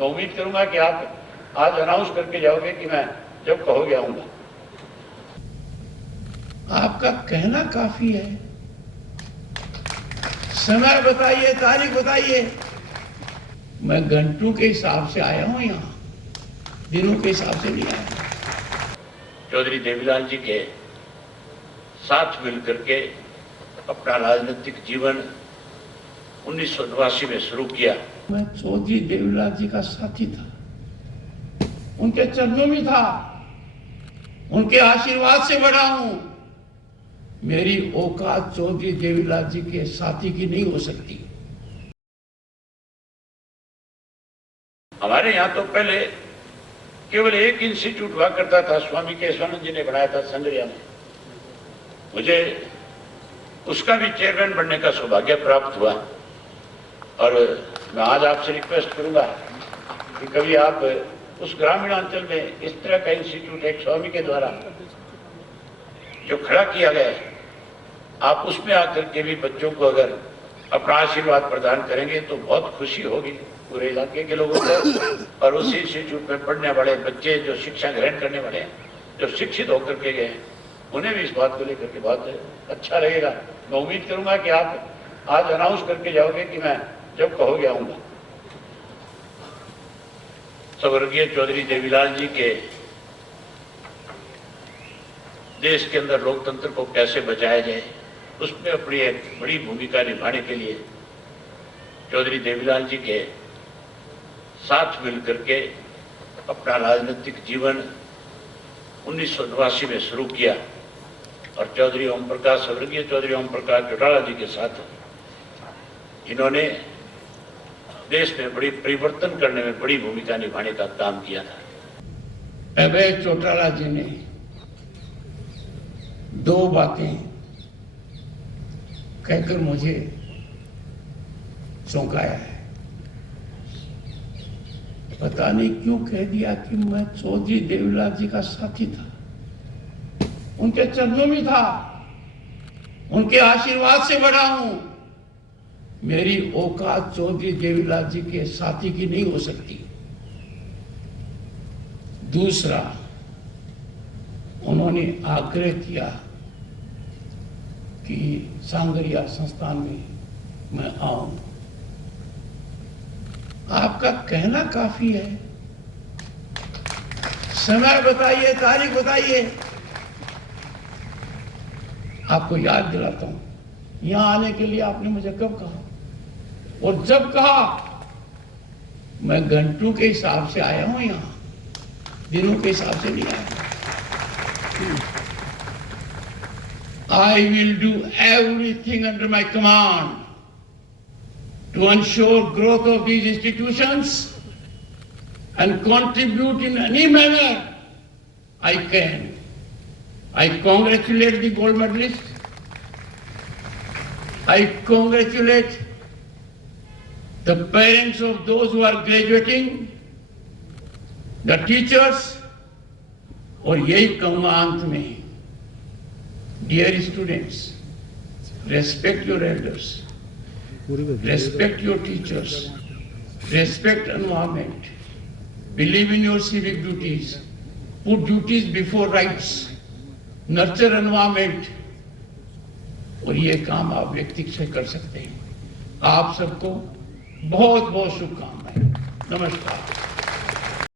मैं उम्मीद करूंगा कि आप आज अनाउंस करके जाओगे कि मैं जब कहोगे आऊंगा। आपका कहना काफी है, समय बताइए, तारीख बताइए। मैं घंटों के हिसाब से आया हूं, यहां दिनों के हिसाब से नहीं आया। चौधरी देवीलाल जी के साथ मिलकर के अपना राजनीतिक जीवन 1989 में शुरू किया। मैं चौधरी देवीलाल जी का साथी था, उनके चरणों में था, उनके आशीर्वाद से बड़ा हूं। मेरी औकात चौधरी देवीलाल जी के साथी की नहीं हो सकती। हमारे यहां तो पहले केवल एक इंस्टीट्यूट हुआ करता था, स्वामी केशवानंद जी ने बनाया था संगरिया में। मुझे उसका भी चेयरमैन बनने का सौभाग्य प्राप्त हुआ और मैं आज आपसे रिक्वेस्ट करूंगा कि कभी आप उस ग्रामीण अंचल में इस तरह का इंस्टीट्यूट एक स्वामी के द्वारा जो खड़ा किया गया है, आप उसमें आकर के भी बच्चों को अगर अपना आशीर्वाद प्रदान करेंगे तो बहुत खुशी होगी पूरे इलाके के लोगों को। और उस इंस्टीट्यूट में पढ़ने वाले बच्चे जो शिक्षा ग्रहण करने वाले हैं, जो शिक्षित होकर के गए हैं, उन्हें भी इस बात को लेकर के बहुत अच्छा लगेगा। मैं उम्मीद करूंगा कि आप आज अनाउंस करके जाओगे कि मैं जब कहोगे आऊंगा। स्वर्गीय चौधरी देवीलाल जी के देश के अंदर लोकतंत्र को कैसे बचाया जाए, उसमें अपनी एक बड़ी भूमिका निभाने के लिए चौधरी देवीलाल जी के साथ मिलकर के अपना राजनीतिक जीवन 1989 में शुरू किया और चौधरी ओम प्रकाश, स्वर्गीय चौधरी ओम प्रकाश चौटाला जी के साथ इन्होंने देश में बड़ी परिवर्तन करने में बड़ी भूमिका निभाने का काम किया था। अभय चौटाला जी ने दो बातें कहकर मुझे चौंकाया है। पता नहीं क्यों कह दिया कि मैं चौधरी देवीलाल जी का साथी था, उनके चरणों में था, उनके आशीर्वाद से बड़ा हूं। मेरी औकात चौधरी देवीलाल जी के साथी की नहीं हो सकती। दूसरा, उन्होंने आग्रह किया कि सांगरिया संस्थान में मैं आऊं। आपका कहना काफी है, समय बताइए, तारीख बताइए। आपको याद दिलाता हूं, यहां आने के लिए आपने मुझे कब कहा और जब कहा, मैं घंटों के हिसाब से आया हूं, यहां दिनों के हिसाब से नहीं आया। I will do everything under my command to ensure growth of these institutions and contribute in any manner I can. I congratulate the gold medalist. I congratulate the parents of those who are graduating, the teachers, और यही कहूंगा अंत में, dear students, respect your elders, respect your teachers, respect environment, believe in your civic duties, put duties before rights, nurture environment, और ये काम आप व्यक्ति से कर सकते हैं। आप सबको बहुत बहुत शुभकामनाएं। नमस्कार।